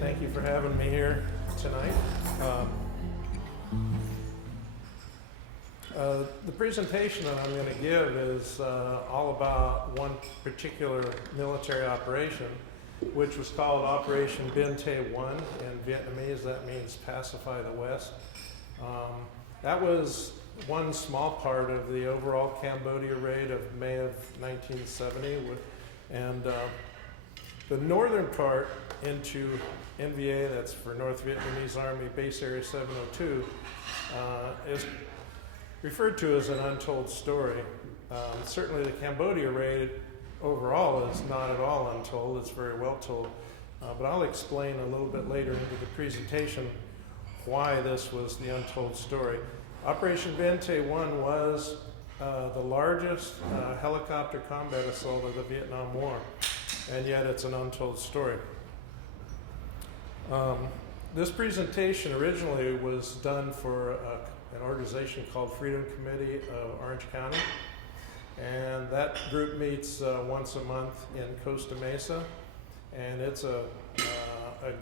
Thank you for having me here tonight. The presentation that I'm going to give is all about one particular military operation, which was called Operation Binh Tay I. In Vietnamese, that means pacify the West. That was one small part of the overall Cambodia raid of May of 1970. And the northern part into NVA, that's for North Vietnamese Army Base Area 702, is referred to as an untold story. Certainly the Cambodia raid overall is not at all untold, it's very well told. But I'll explain a little bit later into the presentation why this was the untold story. Operation Binh Tay I was the largest helicopter combat assault of the Vietnam War, and yet it's an untold story. This presentation originally was done for an organization called Freedom Committee of Orange County, and that group meets once a month in Costa Mesa, and it's a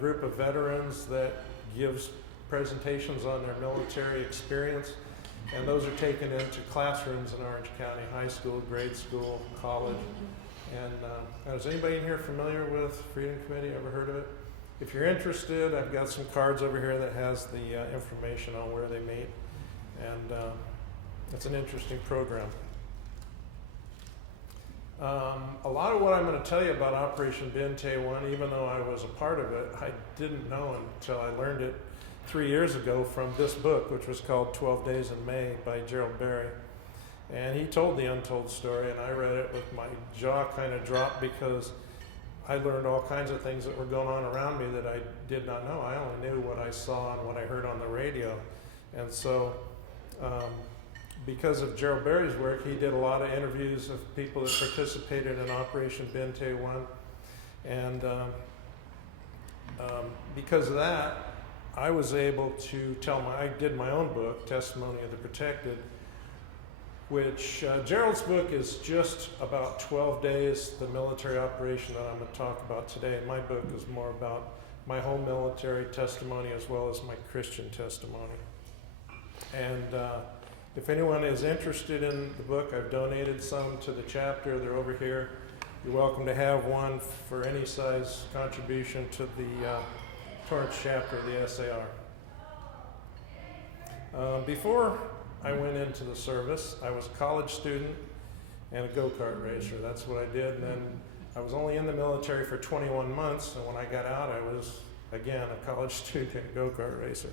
group of veterans that gives presentations on their military experience, and those are taken into classrooms in Orange County, high school, grade school, college. And is anybody in here familiar with Freedom Committee? Ever heard of it? If you're interested, I've got some cards over here that has the information on where they meet, and it's an interesting program. A lot of what I'm going to tell you about Operation Binh Tay I, even though I was a part of it, I didn't know until I learned it 3 years ago from this book, which was called 12 Days in May by Gerald Berry. And he told the untold story, and I read it with my jaw kind of dropped because I learned all kinds of things that were going on around me that I did not know. I only knew what I saw and what I heard on the radio. And so because of Gerald Berry's work, he did a lot of interviews of people that participated in Operation Binh Tay I. And because of that, I was able to I did my own book, Testimony of the Protected, which Gerald's book is just about 12 days, the military operation that I'm going to talk about today. And my book is more about my whole military testimony as well as my Christian testimony. And if anyone is interested in the book, I've donated some to the chapter. They're over here. You're welcome to have one for any size contribution to the Torrance Chapter of the SAR. Before I went into the service, I was a college student and a go-kart racer. That's what I did. And then I was only in the military for 21 months, and when I got out, I was, again, a college student and a go-kart racer.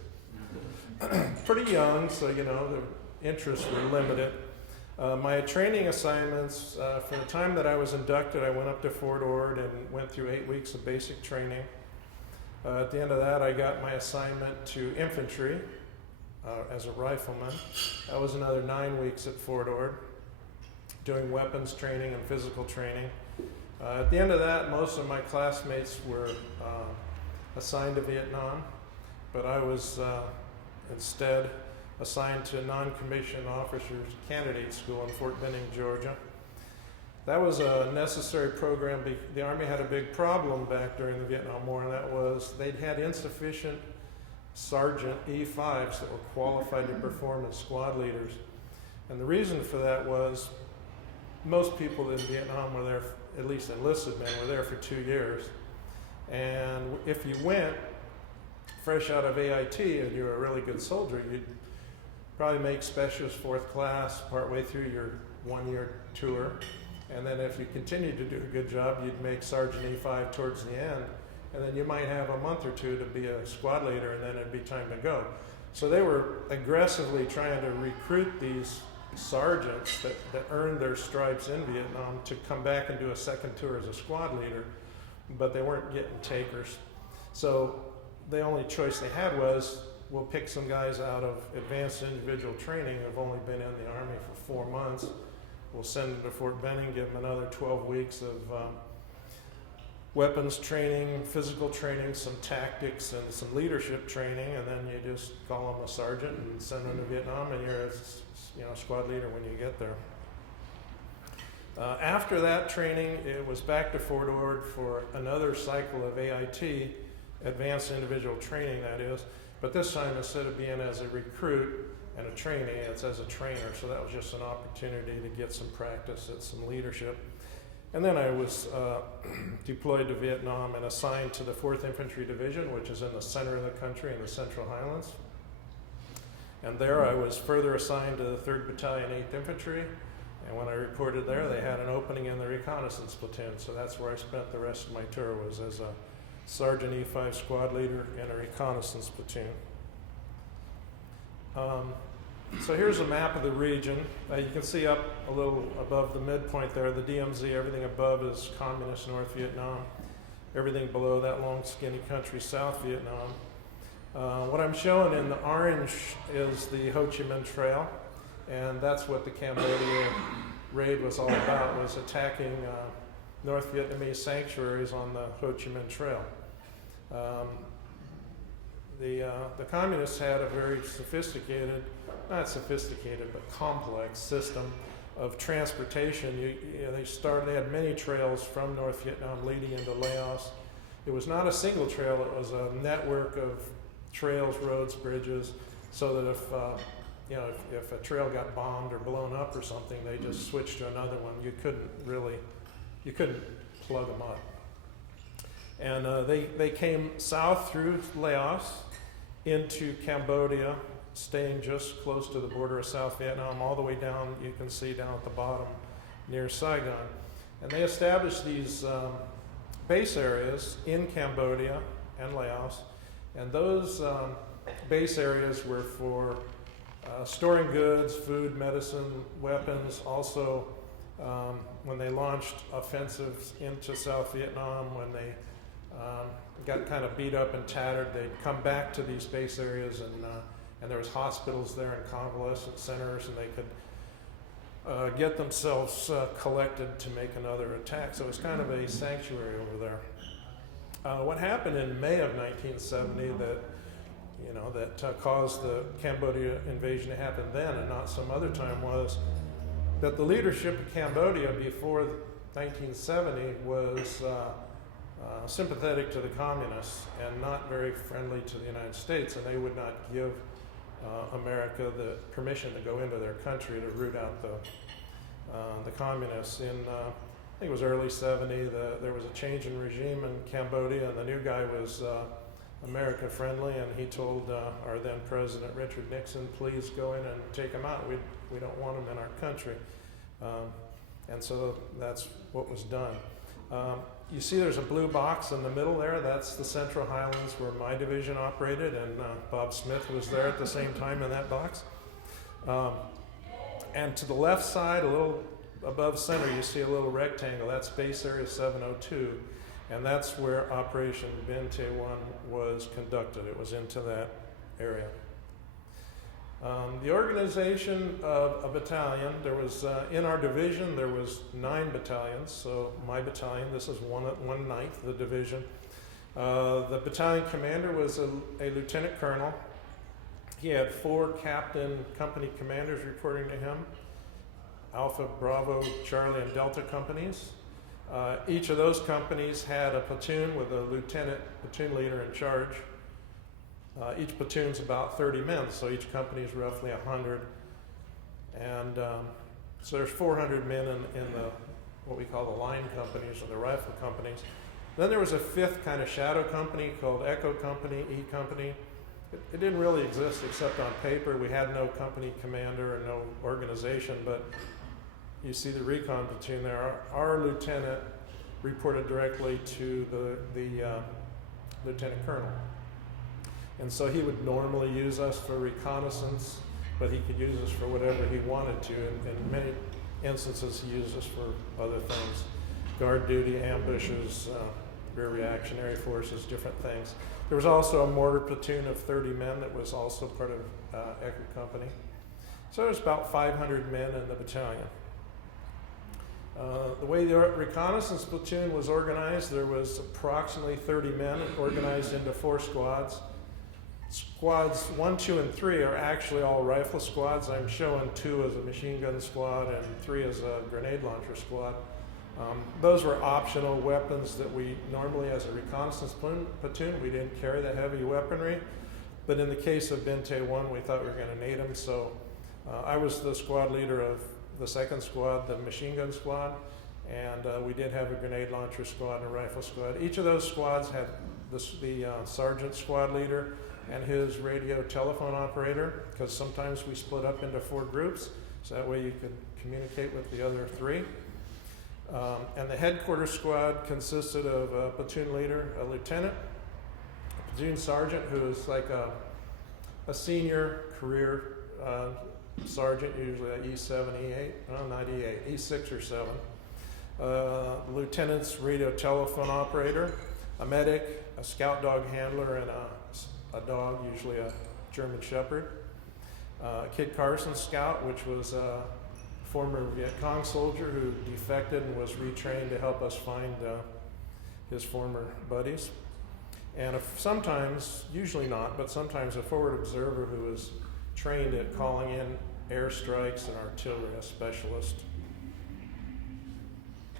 Pretty young, so, you know, the interests were limited. My training assignments, for the time that I was inducted, I went up to Fort Ord and went through 8 weeks of basic training. At the end of that, I got my assignment to Infantry as a rifleman. That was another 9 weeks at Fort Ord, doing weapons training and physical training. At the end of that, most of my classmates were assigned to Vietnam, but I was instead assigned to non-commissioned officers candidate school in Fort Benning, Georgia. That was a necessary program. The Army had a big problem back during the Vietnam War, and that was they'd had insufficient Sergeant E5s that were qualified to perform as squad leaders. And the reason for that was most people in Vietnam were there, at least enlisted men, were there for 2 years. And if you went fresh out of AIT and you were a really good soldier, you'd probably make specialist 4th class partway through your 1-year tour. And then if you continued to do a good job, you'd make Sergeant E5 towards the end. And then you might have a month or two to be a squad leader, and then it'd be time to go. So they were aggressively trying to recruit these sergeants that earned their stripes in Vietnam to come back and do a second tour as a squad leader, but they weren't getting takers. So the only choice they had was, we'll pick some guys out of advanced individual training who've only been in the Army for 4 months. We'll send them to Fort Benning, give them another 12 weeks of weapons training, physical training, some tactics, and some leadership training, and then you just call them a sergeant and send them to Vietnam, and you're a squad leader when you get there. After that training, it was back to Fort Ord for another cycle of AIT, advanced individual training, that is. But this time, instead of being as a recruit and a trainee, it's as a trainer. So that was just an opportunity to get some practice at some leadership. And then I was deployed to Vietnam and assigned to the 4th Infantry Division, which is in the center of the country in the Central Highlands. And there I was further assigned to the 3rd Battalion, 8th Infantry. And when I reported there, they had an opening in the reconnaissance platoon. So that's where I spent the rest of my tour, was as a Sergeant E5 squad leader in a reconnaissance platoon. So here's a map of the region. You can see up a little above the midpoint there, the DMZ, everything above is communist North Vietnam. Everything below that long skinny country, South Vietnam. What I'm showing in the orange is the Ho Chi Minh Trail, and that's what the Cambodia raid was all about, was attacking North Vietnamese sanctuaries on the Ho Chi Minh Trail. The communists had a very sophisticated, not sophisticated, but complex system of transportation. They had many trails from North Vietnam leading into Laos. It was not a single trail, it was a network of trails, roads, bridges, so that if a trail got bombed or blown up or something, they just switched to another one. You couldn't plug them up. And they came south through Laos into Cambodia, staying just close to the border of South Vietnam, all the way down, you can see down at the bottom near Saigon. And they established these base areas in Cambodia and Laos, and those base areas were for storing goods, food, medicine, weapons. Also, when they launched offensives into South Vietnam, when they got kind of beat up and tattered, they'd come back to these base areas, and there was hospitals there and convalescent centers, and they could get themselves collected to make another attack. So it was kind of a sanctuary over there. What happened in May of 1970 that caused the Cambodia invasion to happen then and not some other time was that the leadership of Cambodia before 1970 was sympathetic to the communists and not very friendly to the United States, and they would not give America the permission to go into their country to root out the communists. In I think it was early 70, there was a change in regime in Cambodia, and the new guy was America friendly, and he told our then President Richard Nixon, please go in and take them out. We don't want them in our country. And so that's what was done. You see there's a blue box in the middle there. That's the Central Highlands where my division operated, and Bob Smith was there at the same time in that box. And to the left side, a little above center, you see a little rectangle. That's base area 702, and that's where Operation Binh Tay I was conducted. It was into that area. The organization of a battalion, there was, in our division, there was 9 battalions. So my battalion, this is 1/9 of the division. The battalion commander was a lieutenant colonel. He had 4 captain company commanders reporting to him, Alpha, Bravo, Charlie, and Delta companies. Each of those companies had a platoon with a lieutenant platoon leader in charge. Each platoon's about 30 men, so each company is roughly 100. And so there's 400 men in the what we call the line companies or the rifle companies. Then there was a 5th kind of shadow company called Echo Company, E Company. It didn't really exist except on paper. We had no company commander and no organization, but you see the recon platoon there. Our lieutenant reported directly to the lieutenant colonel. And so he would normally use us for reconnaissance, but he could use us for whatever he wanted to. In many instances, he used us for other things, guard duty, ambushes, rear reactionary forces, different things. There was also a mortar platoon of 30 men that was also part of Echo Company. So there was about 500 men in the battalion. The way the reconnaissance platoon was organized, there was approximately 30 men organized into 4 squads. Squads 1, 2, and 3 are actually all rifle squads. I'm showing 2 as a machine gun squad and 3 as a grenade launcher squad. Those were optional weapons that we normally, as a reconnaissance platoon, we didn't carry the heavy weaponry. But in the case of Binh Tay I, we thought we were going to need them. So I was the squad leader of the second squad, the machine gun squad. And we did have a grenade launcher squad and a rifle squad. Each of those squads had the sergeant squad leader and his radio telephone operator, because sometimes we split up into 4 groups, so that way you could communicate with the other 3. And the headquarters squad consisted of a platoon leader, a lieutenant, a platoon sergeant who is like a senior career sergeant, usually at E7, E8, no, not E8, E6 or 7. Lieutenant's radio telephone operator, a medic, a scout dog handler, and a dog, usually a German Shepherd. Kid Carson scout, which was a former Viet Cong soldier who defected and was retrained to help us find his former buddies. And sometimes, usually not, but sometimes a forward observer who was trained at calling in airstrikes and artillery, a specialist.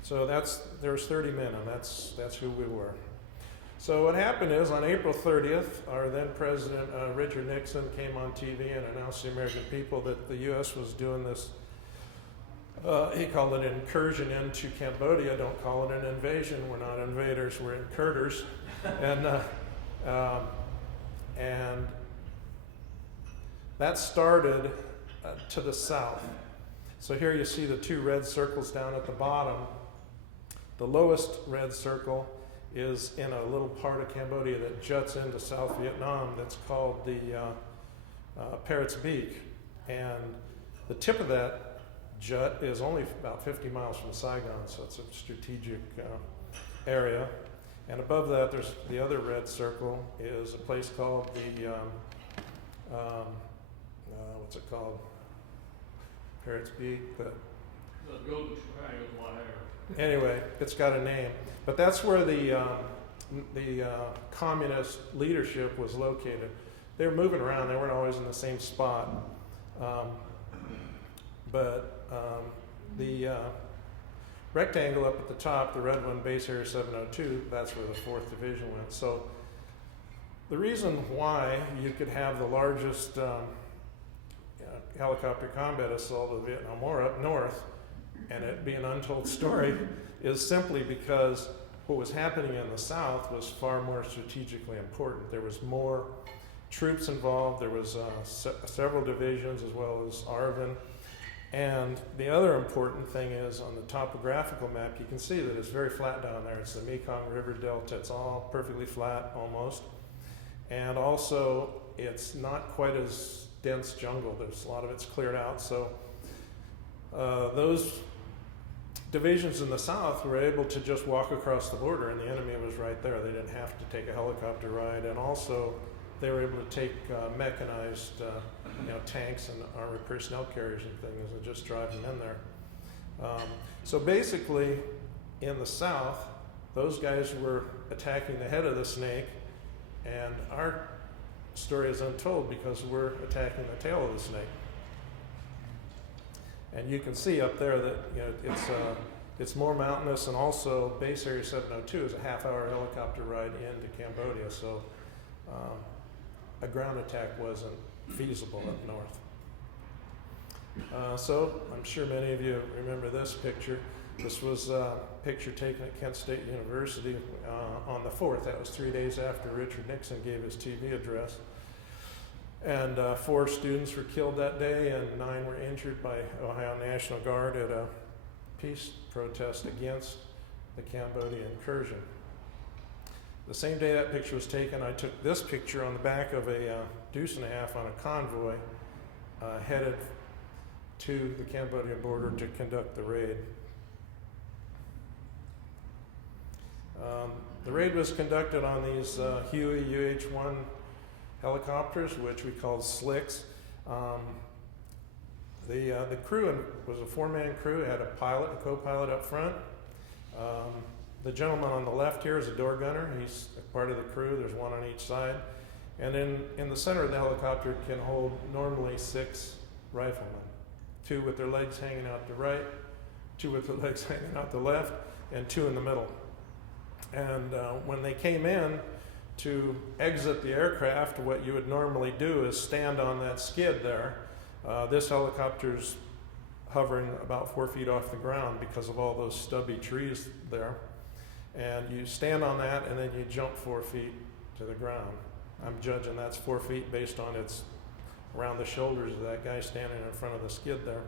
So there's 30 men, and that's who we were. So what happened is, on April 30th, our then President Richard Nixon came on TV and announced to the American people that the U.S. was doing this. He called it an incursion into Cambodia. Don't call it an invasion. We're not invaders. We're incurters. And that started to the south. So here you see the 2 red circles down at the bottom. The lowest red circle is in a little part of Cambodia that juts into South Vietnam that's called the Parrot's Beak. And the tip of that jut is only about 50 miles from Saigon, so it's a strategic area. And above that, there's the other red circle is a place called the, what's it called? Parrot's Beak. The Golden Triangle, whatever. Anyway, it's got a name. But that's where the communist leadership was located. They were moving around. They weren't always in the same spot. The rectangle up at the top, the red one, Base Area 702, that's where the 4th Division went. So the reason why you could have the largest helicopter combat assault of the Vietnam War up north, and it be an untold story, is simply because what was happening in the south was far more strategically important. There was more troops involved. There was several divisions as well as ARVN. And the other important thing is on the topographical map, you can see that it's very flat down there. It's the Mekong River Delta. It's all perfectly flat almost. And also, it's not quite as dense jungle. There's a lot of it's cleared out. So those divisions in the south were able to just walk across the border, and the enemy was right there. They didn't have to take a helicopter ride. And also, they were able to take mechanized tanks and armored personnel carriers and things and just drive them in there. So basically, in the south, those guys were attacking the head of the snake, and our story is untold because we're attacking the tail of the snake. And you can see up there that it's more mountainous, and also Base Area 702 is a half-hour helicopter ride into Cambodia. So a ground attack wasn't feasible up north. So I'm sure many of you remember this picture. This was a picture taken at Kent State University on the 4th. That was 3 days after Richard Nixon gave his TV address. And 4 students were killed that day, and 9 were injured by Ohio National Guard at a peace protest against the Cambodia Incursion. The same day that picture was taken, I took this picture on the back of a deuce and a half on a convoy headed to the Cambodian border to conduct the raid. The raid was conducted on these Huey UH-1 helicopters, which we called slicks. The crew was a 4-man crew. It had a pilot and co-pilot up front. The gentleman on the left here is a door gunner. He's a part of the crew. There's one on each side. And in the center of the helicopter can hold normally 6 riflemen, 2 with their legs hanging out to right, 2 with the legs hanging out the left, and 2 in the middle. And when they came in to exit the aircraft, what you would normally do is stand on that skid there. This helicopter's hovering about 4 feet off the ground because of all those stubby trees there. And you stand on that and then you jump 4 feet to the ground. I'm judging that's 4 feet based on it's around the shoulders of that guy standing in front of the skid there.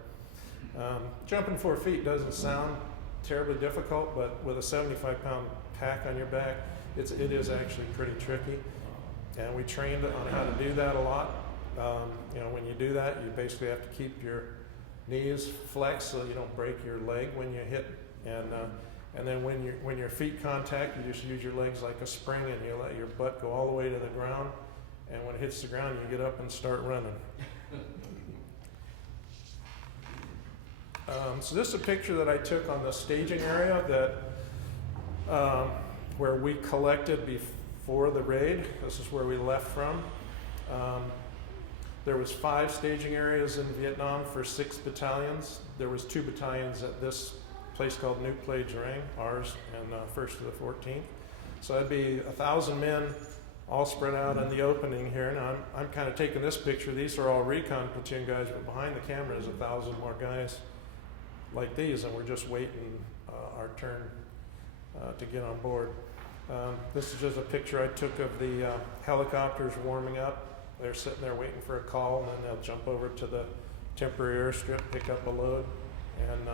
Jumping 4 feet doesn't sound terribly difficult, but with a 75-pound pack on your back, it is actually pretty tricky. And we trained on how to do that a lot. When you do that, you basically have to keep your knees flexed so you don't break your leg when you hit. And then when your feet contact, you just use your legs like a spring, and you let your butt go all the way to the ground. And when it hits the ground, you get up and start running. So this is a picture that I took on the staging area that where we collected before the raid. This is where we left from. There was 5 staging areas in Vietnam for 6 battalions. There was 2 battalions at this place called New Play Drang, ours, and 1st to the 14th. So that'd be 1,000 men all spread out in the opening here. Now I'm kind of taking this picture. These are all recon platoon guys, but behind the camera is 1,000 more guys like these, and we're just waiting our turn to get on board. This is just a picture I took of the helicopters warming up. They're sitting there waiting for a call, and then they'll jump over to the temporary airstrip, pick up a load, and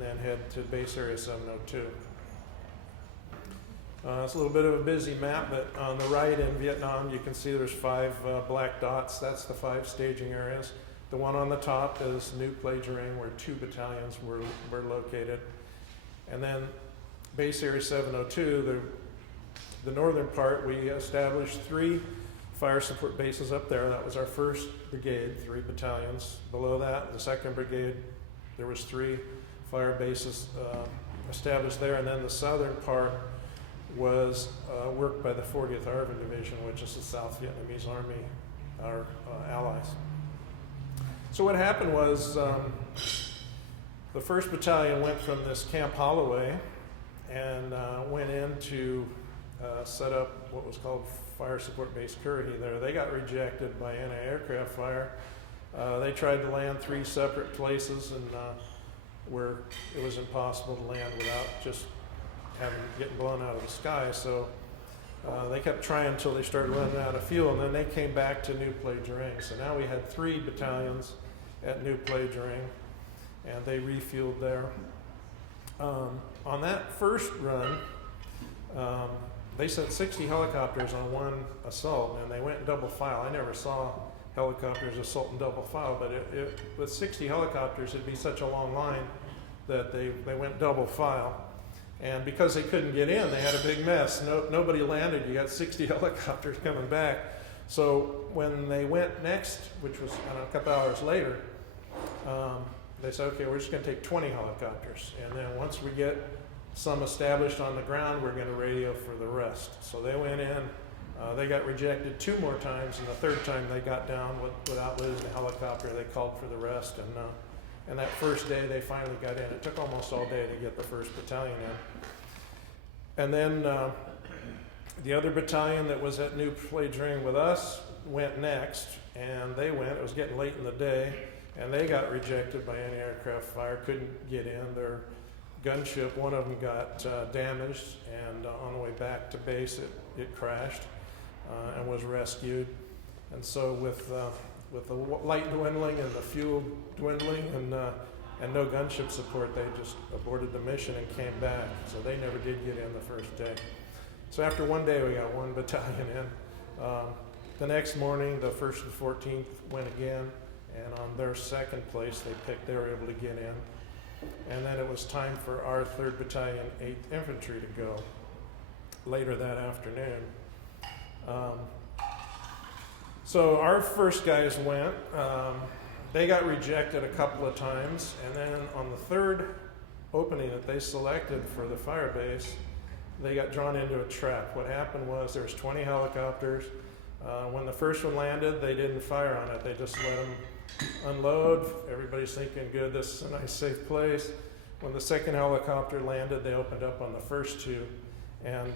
then head to base area 702. It's a little bit of a busy map, but on the right in Vietnam, you can see there's 5 black dots. That's the 5 staging areas. The one on the top is New Play Drang, where 2 battalions were located. And then base area 702, the northern part, we established 3 fire support bases up there. That was our 1st brigade, 3 battalions. Below that, the 2nd brigade, there was 3 fire bases established there. And then the southern part was worked by the 40th ARVN Division, which is the South Vietnamese Army, our allies. So what happened was the 1st Battalion went from this Camp Holloway and went in to set up what was called Fire Support Base Currahee there. They got rejected by anti-aircraft fire. They tried to land 3 separate places, and where it was impossible to land without just getting blown out of the sky. So they kept trying until they started running out of fuel, and then they came back to New Play Drang. So now we had 3 battalions at New Play Drang, and they refueled there. On that first run, they sent 60 helicopters on one assault, and they went in double file. I never saw helicopters assault in double file, but with 60 helicopters, it'd be such a long line that they went double file. And because they couldn't get in, they had a big mess. Nobody landed. You got 60 helicopters coming back. So when they went next, which was a couple hours later, they said, okay, we're just going to take 20 helicopters. And then once we get some established on the ground, we're going to radio for the rest. So they went in. They got rejected 2 more times, and the 3rd time they got down without losing a helicopter. They called for the rest, and that first day they finally got in. It took almost all day to get the 1st Battalion in. And then the other battalion that was at New Play Drang with us went next, and they went. It was getting late in the day, and they got rejected by anti-aircraft fire, couldn't get in. Their gunship, one of them got damaged, and on the way back to base, it crashed and was rescued. And so with the light dwindling and the fuel dwindling and no gunship support, they just aborted the mission and came back. So they never did get in the first day. So after one day, we got 1 battalion in. The next morning, the 1st and 14th went again, and on their 2nd place, they were able to get in. And then it was time for our 3rd Battalion, 8th Infantry to go later that afternoon. So our first guys went. They got rejected a couple of times, and then on the 3rd opening that they selected for the fire base, they got drawn into a trap. What happened was there was 20 helicopters. When the first one landed, they didn't fire on it. They just let them unload. Everybody's thinking, good, this is a nice, safe place. When the second helicopter landed, they opened up on the first two, and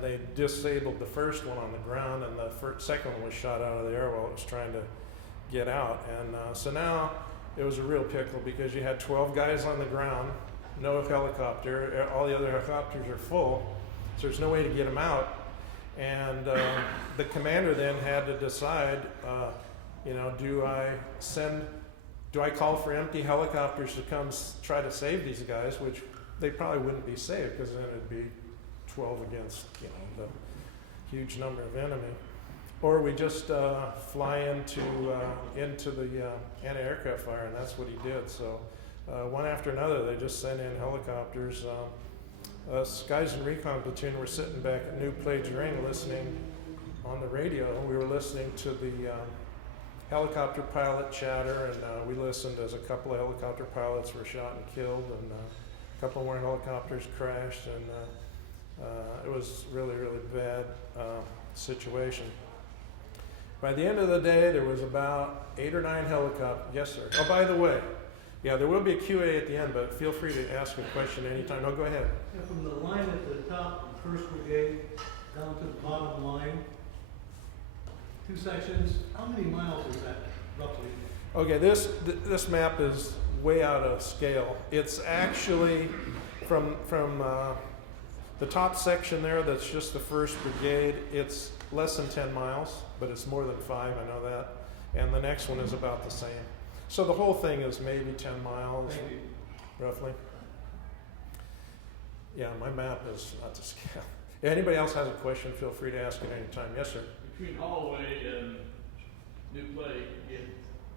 they disabled the first one on the ground, and the second one was shot out of the air while it was trying to get out. And so now it was a real pickle because you had 12 guys on the ground, no helicopter, all the other helicopters are full, so there's no way to get them out. And the commander then had to decide, do I call for empty helicopters to come try to save these guys, which they probably wouldn't be saved because then it'd be 12 against the huge number of enemy, or we just fly into the anti-aircraft fire, and that's what he did. So one after another, they just sent in helicopters. Us guys in recon platoon were sitting back at New Plage Ring listening on the radio. We were listening to the helicopter pilot chatter, and we listened as a couple of helicopter pilots were shot and killed, and a couple more helicopters crashed, and it was really, really bad situation. By the end of the day, there was about 8 or 9 helicopters. Yes, sir. Oh, by the way, yeah, there will be a QA at the end, but feel free to ask a question anytime. No, go ahead. Yeah, from the line at the top, the 1st Brigade, down to the bottom line, 2 sections, how many miles is that, roughly? Okay, this map is way out of scale. It's actually from the top section there, that's just the 1st Brigade, it's less than 10 miles, but it's more than 5, I know that. And the next one is about the same. So the whole thing is maybe 10 miles, roughly. Yeah, my map is not to scale. If anybody else has a question, feel free to ask it any time. Yes, sir. Between Holloway and New Play,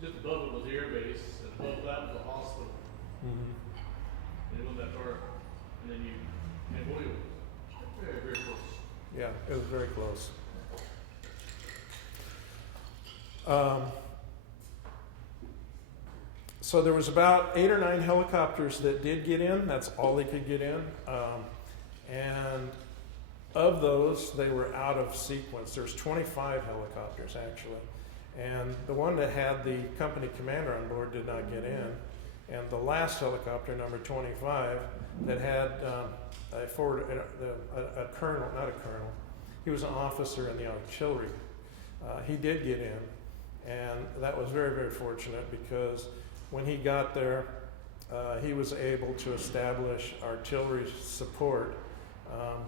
just above it was the air base, and above that was a hospital. Mm-hmm. And it wasn't that far. And then Cambodia was very, very close. Yeah, it was very close. So there was about 8 or 9 helicopters that did get in. That's all they could get in. And of those, they were out of sequence. There's 25 helicopters, actually. And the one that had the company commander on board did not get in. And the last helicopter, number 25, that had a colonel, not a colonel, he was an officer in the artillery. He did get in. And that was very, very fortunate because when he got there, he was able to establish artillery support,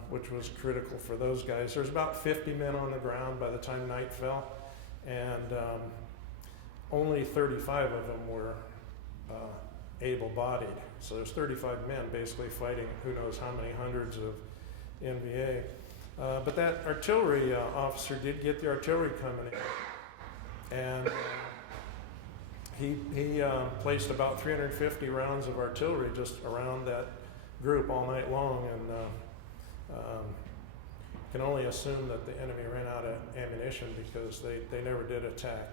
which was critical for those guys. There was about 50 men on the ground by the time night fell, and only 35 of them were able-bodied. So there's 35 men basically fighting who knows how many hundreds of NVA. But that artillery officer did get the artillery coming in, and he placed about 350 rounds of artillery just around that group all night long, and can only assume that the enemy ran out of ammunition because they never did attack.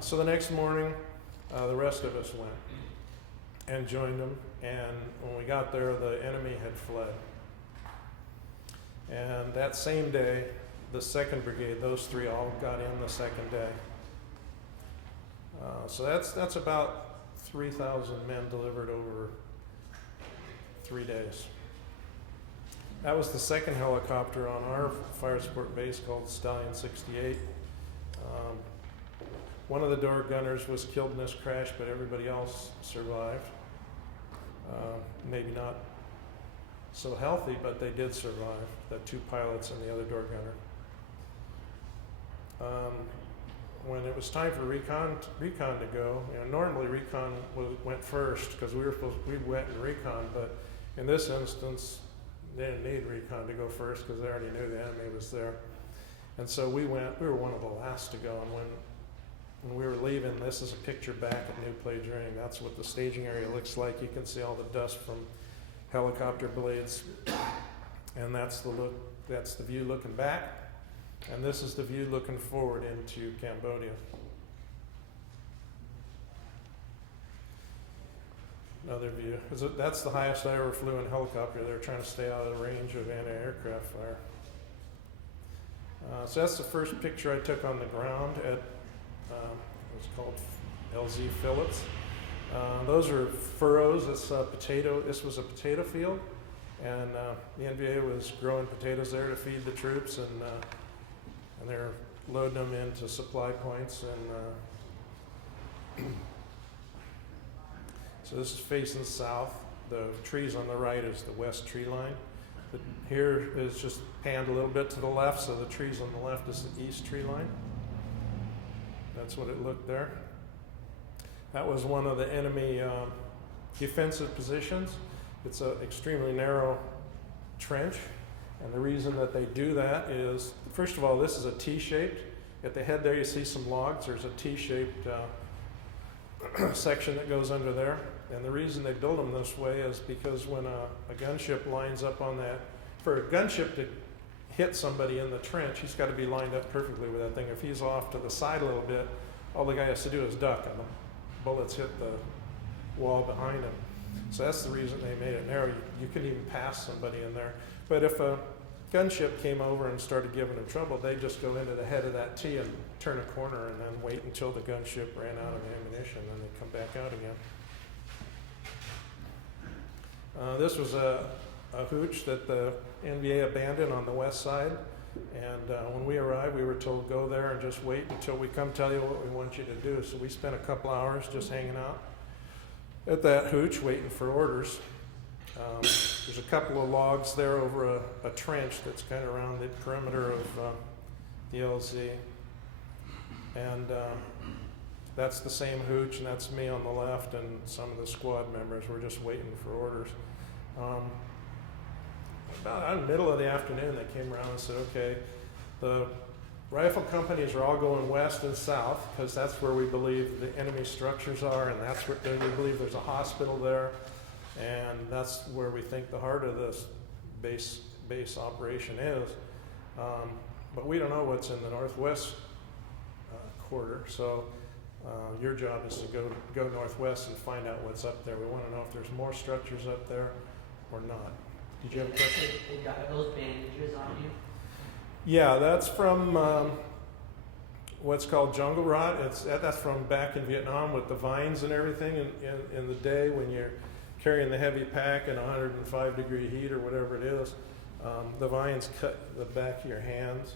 So the next morning, the rest of us went and joined them, and when we got there, the enemy had fled. And that same day, the 2nd Brigade, those 3 all got in the 2nd day. So that's about 3,000 men delivered over 3 days. That was the 2nd helicopter on our fire support base called Stallion 68. One of the door gunners was killed in this crash, but everybody else survived. Maybe not so healthy, but they did survive, the 2 pilots and the other door gunner. When it was time for recon to go, normally recon went first because we went in recon, but in this instance, they didn't need recon to go first because they already knew the enemy was there. And so we were one of the last to go, and when we were leaving, this is a picture back at New Plage Ring. That's what the staging area looks like. You can see all the dust from helicopter blades, and that's the view looking back. And this is the view looking forward into Cambodia. Another view. That's the highest I ever flew in a helicopter. They were trying to stay out of the range of anti-aircraft fire. So that's the first picture I took on the ground at It was called LZ Phillips. Those are furrows. This was a potato field, and the NVA was growing potatoes there to feed the troops, and they're loading them into supply points. And so this is facing south. The trees on the right is the west tree line. But here is just panned a little bit to the left, so the trees on the left is the east tree line. That's what it looked there. That was one of the enemy defensive positions. It's an extremely narrow trench, and the reason that they do that is, first of all, this is a T-shaped. At the head there you see some logs. There's a T-shaped section that goes under there. And the reason they build them this way is because when a gunship lines up on that, for a gunship to hit somebody in the trench, he's got to be lined up perfectly with that thing. If he's off to the side a little bit, all the guy has to do is duck, and the bullets hit the wall behind him. So that's the reason they made it narrow. You couldn't even pass somebody in there. But if a gunship came over and started giving them trouble, they'd just go into the head of that T and turn a corner and then wait until the gunship ran out of ammunition, and then they'd come back out again. This was a hooch that the NVA abandoned on the west side, and when we arrived, we were told go there and just wait until we come tell you what we want you to do. So we spent a couple hours just hanging out at that hooch waiting for orders. There's a couple of logs there over a trench that's kind of around the perimeter of the LZ, and that's the same hooch, and that's me on the left, and some of the squad members were just waiting for orders. About in the middle of the afternoon, they came around and said, okay, the rifle companies are all going west and south because that's where we believe the enemy structures are, and that's where we believe there's a hospital there, and that's where we think the heart of this base operation is. But we don't know what's in the northwest quarter, so your job is to go northwest and find out what's up there. We want to know if there's more structures up there or not. Did you have a question? They got those bandages on you? Yeah, that's from what's called jungle rot. That's from back in Vietnam with the vines and everything in the day when you're carrying the heavy pack in 105-degree heat or whatever it is. The vines cut the back of your hands,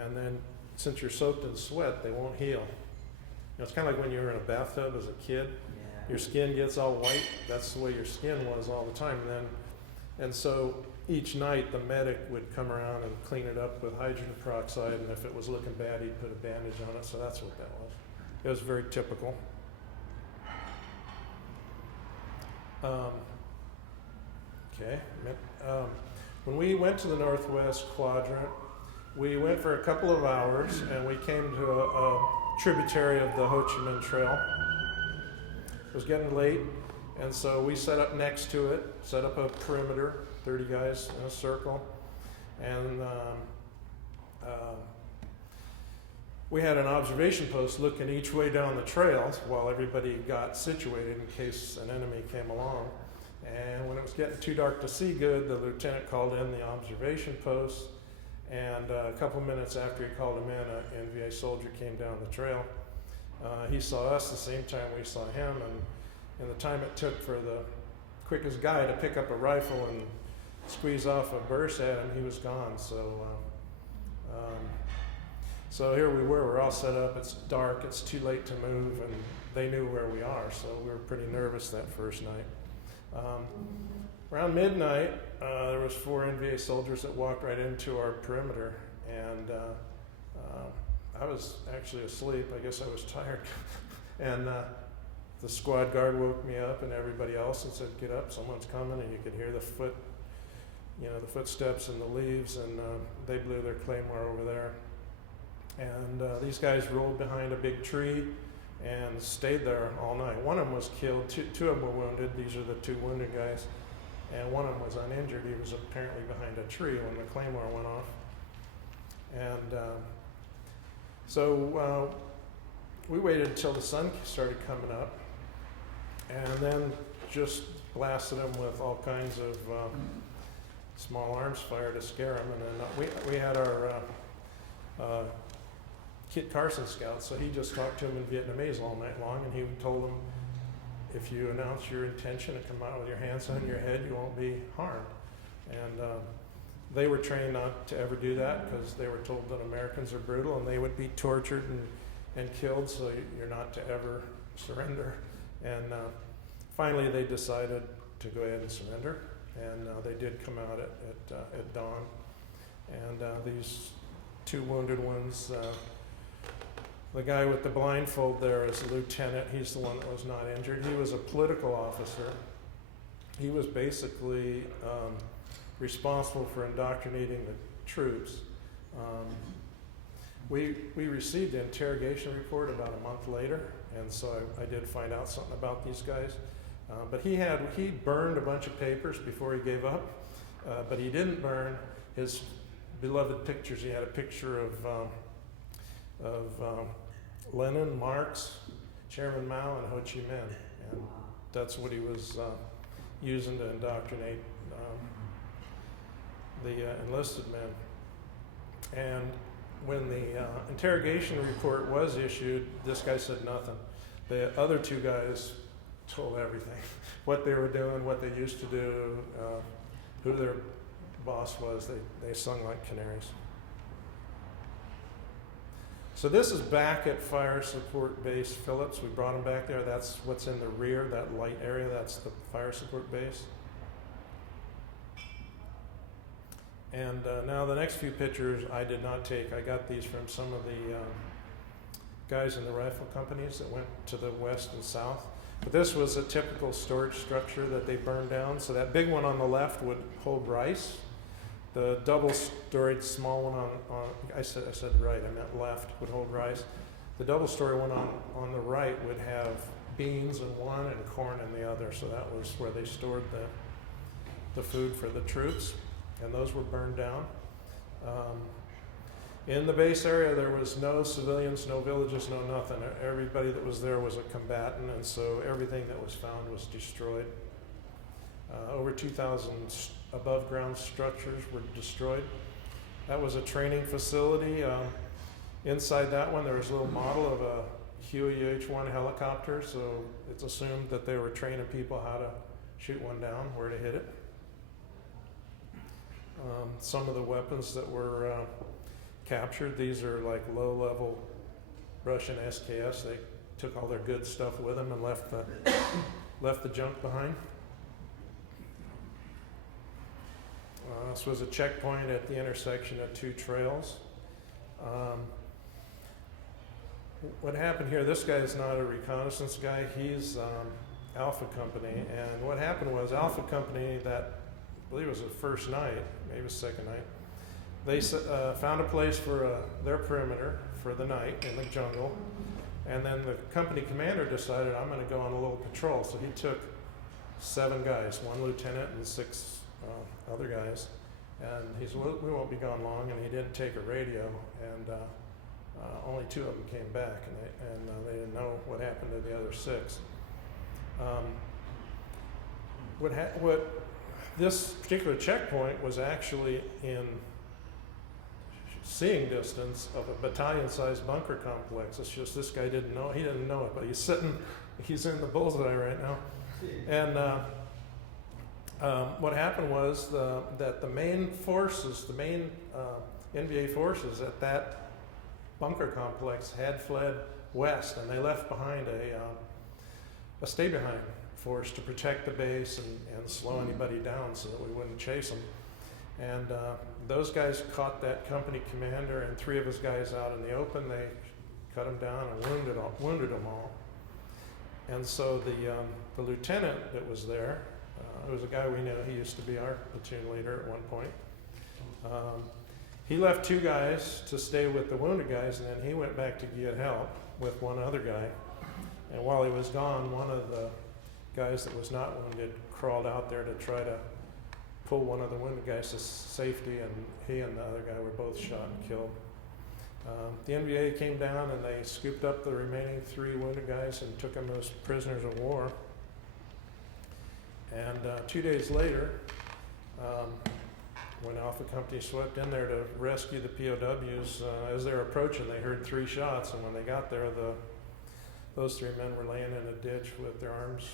and then since you're soaked in sweat, they won't heal. You know, it's kind of like when you were in a bathtub as a kid. Yeah. Your skin gets all white. That's the way your skin was all the time. And so each night the medic would come around and clean it up with hydrogen peroxide, and if it was looking bad, he'd put a bandage on it. So that's what that was. It was very typical. When we went to the northwest quadrant, we went for a couple of hours, and we came to a tributary of the Ho Chi Minh Trail. It was getting late, and so we set up next to it, set up a perimeter, 30 guys in a circle, and we had an observation post looking each way down the trails while everybody got situated in case an enemy came along. And when it was getting too dark to see good, the lieutenant called in the observation post, and a couple minutes after he called him in, an NVA soldier came down the trail. He saw us the same time we saw him, and the time it took for the quickest guy to pick up a rifle and squeeze off a burst at him, he was gone. So here we were all set up. It's dark, it's too late to move, and they knew where we are, so we were pretty nervous that first night. Around midnight, there was 4 NVA soldiers that walked right into our perimeter, and I was actually asleep. I guess I was tired. And the squad guard woke me up and everybody else and said, get up, someone's coming, and you could hear the footsteps in the leaves, and they blew their claymore over there. And these guys rolled behind a big tree and stayed there all night. One of them was killed, two of them were wounded. These are the 2 wounded guys. And one of them was uninjured. He was apparently behind a tree when the claymore went off. And so we waited until the sun started coming up, and then just blasted them with all kinds of small arms fire to scare them. And then we had our Kit Carson scouts, so he just talked to them in Vietnamese all night long, and he told them, if you announce your intention to come out with your hands on your head, you won't be harmed. And they were trained not to ever do that because they were told that Americans are brutal and they would be tortured and killed, so you're not to ever surrender. And finally they decided to go ahead and surrender, and they did come out at dawn. And these two wounded ones, the guy with the blindfold there is a lieutenant. He's the one that was not injured. He was a political officer. He was basically responsible for indoctrinating the troops. We received the interrogation report about a month later, and so I did find out something about these guys. But he burned a bunch of papers before he gave up, but he didn't burn his beloved pictures. He had a picture of Lenin, Marx, Chairman Mao, and Ho Chi Minh, and that's what he was using to indoctrinate the enlisted men. And when the interrogation report was issued, this guy said nothing. The other two guys told everything, what they were doing, what they used to do, who their boss was. They sung like canaries. So this is back at Fire Support Base Phillips. We brought them back there. That's what's in the rear, that light area. That's the Fire Support Base. And now the next few pictures I did not take. I got these from some of the guys in the rifle companies that went to the west and south. But this was a typical storage structure that they burned down. So that big one on the left would hold rice. The double-storied small one I said right, I meant left, would hold rice. The double-story one on the right would have beans in one and corn in the other. So that was where they stored the food for the troops, and those were burned down. In the base area, there was no civilians, no villages, no nothing. Everybody that was there was a combatant, and so everything that was found was destroyed. Over 2,000 above-ground structures were destroyed. That was a training facility. Inside that one, there was a little model of a Huey UH-1 helicopter, so it's assumed that they were training people how to shoot one down, where to hit it. Some of the weapons that were captured, these are like low-level Russian SKS. They took all their good stuff with them and left the junk behind. This was a checkpoint at the intersection of two trails. What happened here, this guy is not a reconnaissance guy, he's Alpha Company. And what happened was Alpha Company, that I believe it was the first night, maybe the second night, they found a place for their perimeter for the night in the jungle. And then the company commander decided, I'm going to go on a little patrol. So he took 7 guys, 1 lieutenant and 6 other guys. And he said, well, we won't be gone long. And he didn't take a radio. And only 2 of them came back. And they didn't know what happened to the other 6. What this particular checkpoint was actually in seeing distance of a battalion-sized bunker complex. It's just this guy didn't know. He didn't know it, but he's in the bullseye right now. And what happened was that the main forces, the main NVA forces at that bunker complex had fled west, and they left behind a stay-behind force to protect the base and slow anybody down so that we wouldn't chase them. And those guys caught that company commander and 3 of his guys out in the open. They cut them down and wounded them all. And so the lieutenant that was there, it was a guy we knew. He used to be our platoon leader at one point. He left 2 guys to stay with the wounded guys, and then he went back to get help with 1 other guy. And while he was gone, one of the guys that was not wounded crawled out there to try to pull one of the wounded guys to safety, and he and the other guy were both shot and killed. The NVA came down and they scooped up the remaining 3 wounded guys and took them as prisoners of war. And 2 days later, when Alpha Company swept in there to rescue the POWs, as they were approaching, they heard 3 shots, and when they got there, those 3 men were laying in a ditch with their arms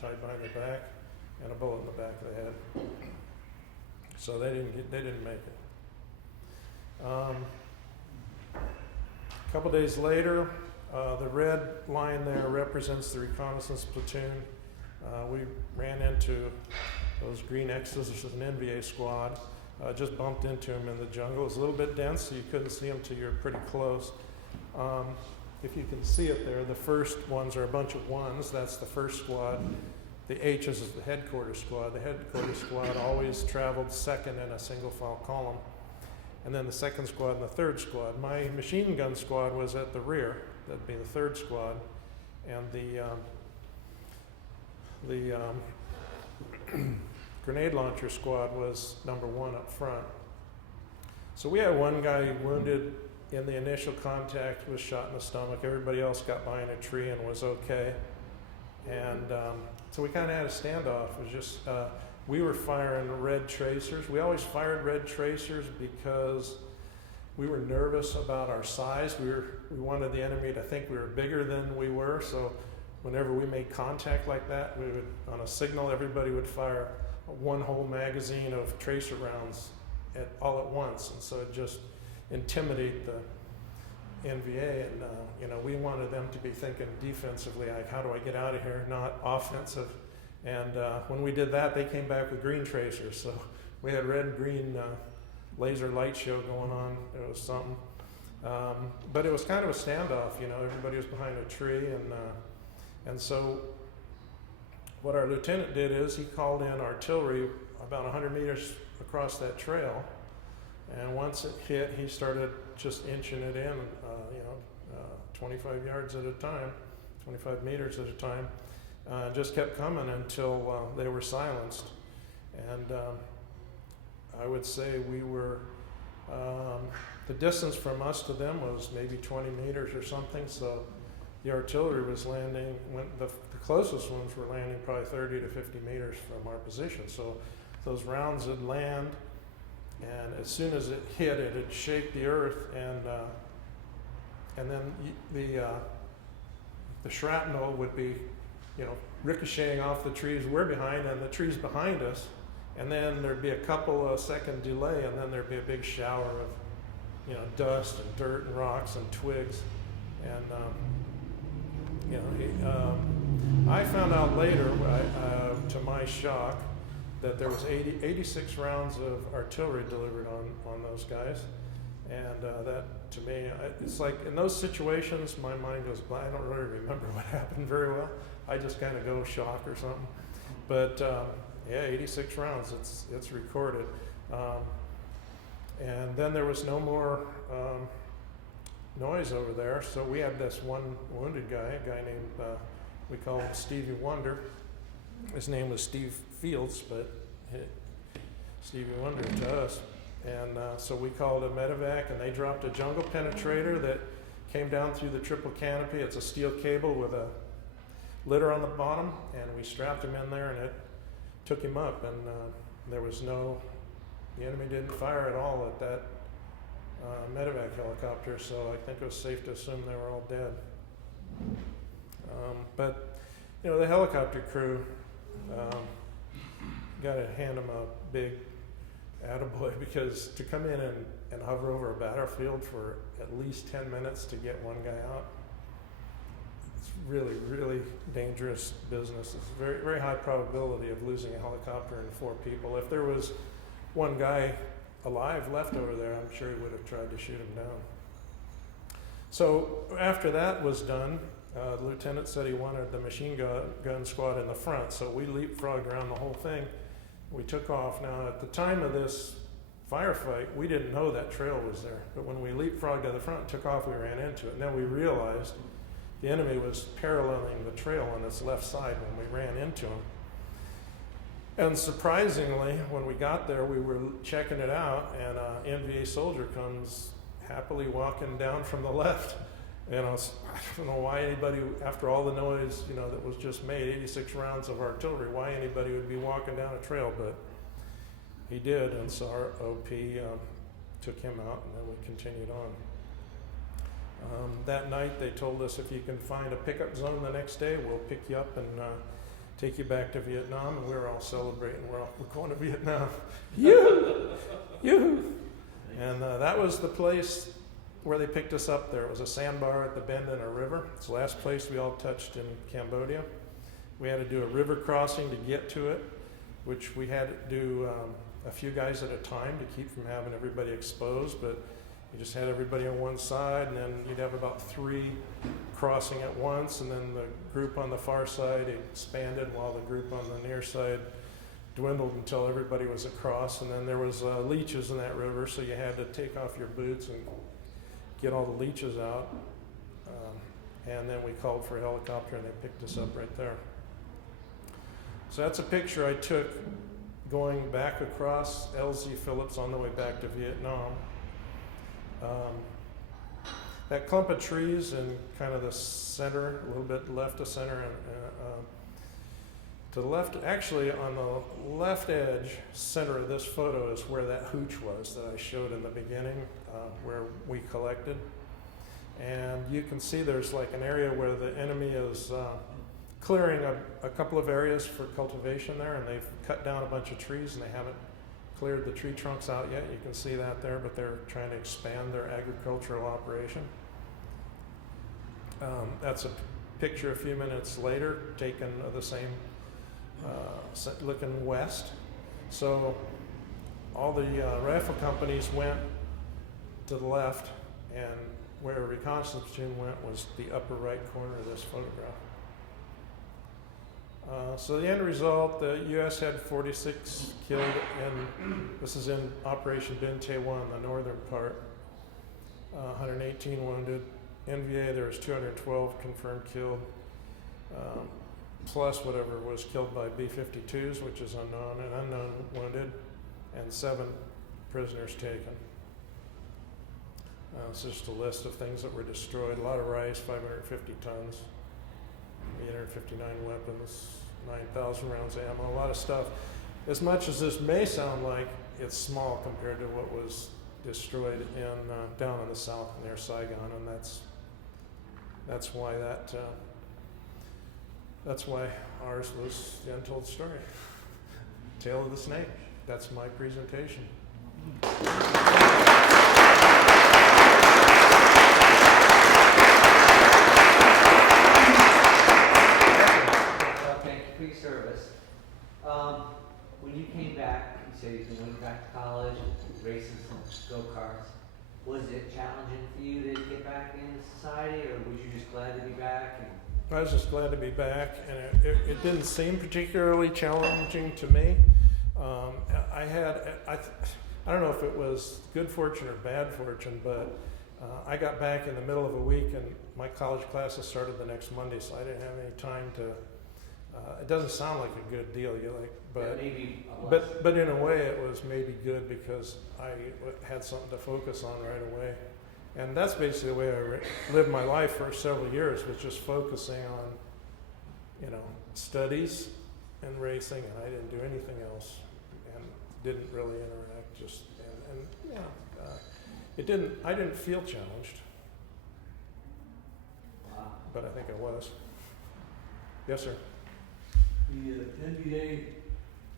tied behind their back and a bullet in the back of the head. So they didn't make it. A couple days later, the red line there represents the reconnaissance platoon. We ran into those green X's. This is an NVA squad. Just bumped into them in the jungle. It was a little bit dense, so you couldn't see them till you're pretty close. If you can see it there, the first ones are a bunch of 1s. That's the first squad. The H's is the headquarters squad. The headquarters squad always traveled second in a single file column. And then the second squad and the third squad. My machine gun squad was at the rear. That'd be the third squad. And the grenade launcher squad was number 1 up front. So we had one guy wounded in the initial contact, was shot in the stomach. Everybody else got behind a tree and was okay. And so we kind of had a standoff. It was just, we were firing red tracers. We always fired red tracers because we were nervous about our size. We wanted the enemy to think we were bigger than we were. So whenever we made contact like that, we would, on a signal, everybody would fire 1 whole magazine of tracer rounds all at once. And so it just intimidate the NVA, and we wanted them to be thinking defensively, like, how do I get out of here, not offensive. And when we did that, they came back with green tracers. So we had red and green laser light show going on. It was something. But it was kind of a standoff, everybody was behind a tree. And so what our lieutenant did is he called in artillery about 100 meters across that trail. And once it hit, he started just inching it in, 25 yards at a time, 25 meters at a time. Just kept coming until they were silenced. And I would say we were, the distance from us to them was maybe 20 meters or something. So the artillery was landing, the closest ones were landing probably 30 to 50 meters from our position. So those rounds would land, and as soon as it hit, it'd shake the earth, and then the shrapnel would be, ricocheting off the trees we're behind and the trees behind us, and then there'd be a couple of second delay, and then there'd be a big shower of, dust and dirt and rocks and twigs, and I found out later, to my shock, that there was 86 rounds of artillery delivered on those guys. And that, to me, it's like in those situations, my mind goes blank. I don't really remember what happened very well. I just kind of go shock or something. But 86 rounds, it's recorded. And then there was no more noise over there. So we had this one wounded guy, a guy named, we call him Stevie Wonder. His name was Steve Fields, but Stevie Wonder to us. And so we called a medevac, and they dropped a jungle penetrator that came down through the triple canopy. It's a steel cable with a litter on the bottom, and we strapped him in there, and it took him up. And the enemy didn't fire at all at that medevac helicopter, so I think it was safe to assume they were all dead. But the helicopter crew, got to hand them a big attaboy, because to come in and hover over a battlefield for at least 10 minutes to get one guy out, it's really, really dangerous business. It's very, very high probability of losing a helicopter and 4 people. If there was one guy alive left over there, I'm sure he would have tried to shoot him down. So after that was done, the lieutenant said he wanted the machine gun squad in the front, so we leapfrogged around the whole thing. We took off. Now, at the time of this firefight, we didn't know that trail was there, but when we leapfrogged to the front and took off, we ran into it. And then we realized the enemy was paralleling the trail on its left side when we ran into him. And surprisingly, when we got there, we were checking it out, and an NVA soldier comes happily walking down from the left. I don't know why anybody, after all the noise, that was just made, 86 rounds of artillery, why anybody would be walking down a trail. But he did, and so our OP took him out, and then we continued on. That night they told us if you can find a pickup zone the next day, we'll pick you up and take you back to Vietnam, and we were all celebrating. We're going to Vietnam. Yoo-hoo! Yoo-hoo! And that was the place where they picked us up there. It was a sandbar at the bend in a river. It's the last place we all touched in Cambodia. We had to do a river crossing to get to it, which we had to do a few guys at a time to keep from having everybody exposed, but you just had everybody on one side, and then you'd have about 3 crossing at once, and then the group on the far side expanded while the group on the near side dwindled until everybody was across. And then there was leeches in that river, so you had to take off your boots and get all the leeches out. And then we called for a helicopter, and they picked us up right there. So that's a picture I took going back across LZ Phillips on the way back to Vietnam. That clump of trees in kind of the center, a little bit left of center, and to the left, actually on the left edge center of this photo is where that hooch was that I showed in the beginning, where we collected. And you can see there's like an area where the enemy is clearing a couple of areas for cultivation there, and they've cut down a bunch of trees, and they haven't cleared the tree trunks out yet. You can see that there, but they're trying to expand their agricultural operation. That's a picture a few minutes later, taken of the same, looking west. So all the rifle companies went to the left, and where a reconnaissance platoon went was the upper right corner of this photograph. So the end result, the U.S. had 46 killed, and this is in Operation Binh Tay I, the northern part, 118 wounded. NVA, there was 212 confirmed killed, plus whatever was killed by B-52s, which is unknown, and unknown wounded, and 7 prisoners taken. It's just a list of things that were destroyed. A lot of rice, 550 tons, 859 weapons, 9,000 rounds of ammo, a lot of stuff. As much as this may sound like it's small compared to what was destroyed in down in the south near Saigon, and that's why ours was the untold story. Tale of the snake. That's my presentation. Thank you for your service. When you came back, you said you went back to college, racing some go-karts. Was it challenging for you to get back into society, or was you just glad to be back? I was just glad to be back, and it didn't seem particularly challenging to me. I don't know if it was good fortune or bad fortune, but I got back in the middle of a week, and my college classes started the next Monday, so I didn't have any time to. It doesn't sound like a good deal, but in a way it was maybe good because I had something to focus on right away. And that's basically the way I lived my life for several years, was just focusing on, studies and racing, and I didn't do anything else, and didn't really interact. I didn't feel challenged, but I think I was. Yes, sir. The NVA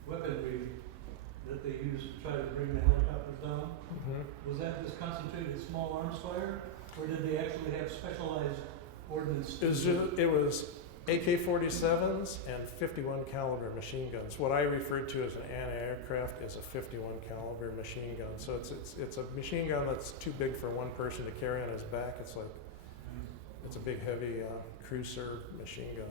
weaponry that they used to try to bring the helicopters down, was that just concentrated small arms fire, or did they actually have specialized ordnance? It was AK-47s and 51 caliber machine guns. What I refer to as an anti-aircraft is a 51 caliber machine gun. So it's a machine gun that's too big for one person to carry on his back. It's a big heavy cruiser machine gun.